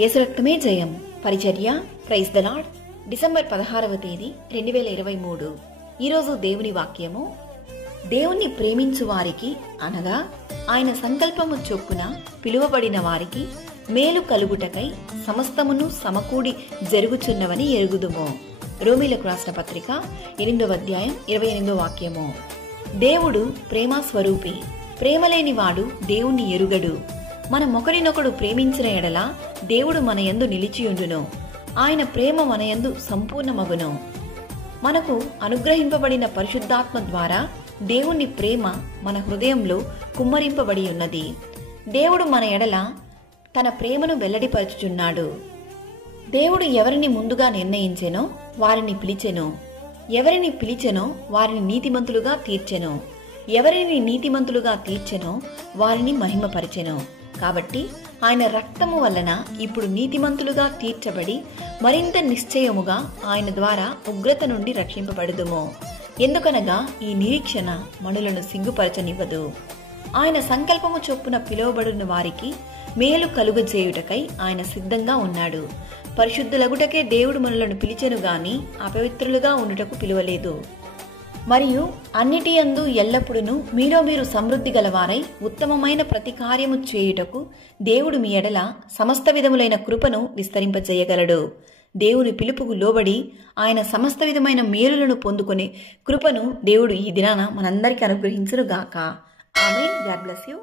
యేసు రక్తమే జయం. పరిచర్య ప్రైజ్ ద లార్డ్. డిసెంబర్ 16వ తేదీ 2023. ఈరోజు దేవుని వాక్యము, దేవుణ్ణి ప్రేమించు వారికి అనగా ఆయన సంకల్పము చొప్పున పిలువబడిన వారికి మేలు కలుగుటకై సమస్తమును సమకూడి జరుగుచున్నవని ఎరుగుదుము. రోమీలకు రాసిన పత్రిక 8వ అధ్యాయం 28వ వాక్యము. దేవుడు ప్రేమ స్వరూపి. ప్రేమలేని వాడు దేవుణ్ణి ఎరుగడు. మనం ఒకరినొకడు ప్రేమించిన ఎడల దేవుడు మన యందు నిలిచియుండును. ఆయన ప్రేమ మన యందు సంపూర్ణమగును. మనకు అనుగ్రహింపబడిన పరిశుద్ధాత్మ ద్వారా దేవుని ప్రేమ మన హృదయంలో కుమ్మరింపబడి ఉన్నది. దేవుడు మన ఎడల తన ప్రేమను వెల్లడిపరచుచున్నాడు. దేవుడు ఎవరిని ముందుగా నిర్ణయించెనో వారిని పిలిచెను, ఎవరిని పిలిచెనో వారిని నీతిమంతులుగా తీర్చెను, ఎవరిని నీతిమంతులుగా తీర్చెనో వారిని మహిమపరిచెను. కాబట్టి ఆయన రక్తము వలన ఇప్పుడు నీతిమంతులుగా తీర్చబడి మరింత నిశ్చయముగా ఆయన ద్వారా ఉగ్రత నుండి రక్షింపబడుదుము. ఎందుకనగా ఈ నిరీక్షణ మనులను సిగ్గుపరచనివ్వదు. ఆయన సంకల్పము చొప్పున పిలువబడిన వారికి మేలు కలుగజేయుటకై ఆయన సిద్ధంగా ఉన్నాడు. పరిశుద్ధులగుటకే దేవుడు మనలను పిలిచెను గాని అపవిత్రులుగా ఉండుటకు పిలువలేదు. మరియు అన్నిటి యందు ఎల్లప్పుడూ మీలో మీరు సమృద్ధి గలవారై ఉత్తమమైన ప్రతి కార్యము చేయుటకు దేవుడు మీ ఎడల సమస్త విధములైన కృపను విస్తరింపజేయగలడు. దేవుని పిలుపుకు లోబడి ఆయన సమస్త విధమైన మేలులను పొందుకునే కృపను దేవుడు ఈ దినాన మనందరికీ అనుగ్రహించును గాక. ఆమేన్. God bless you.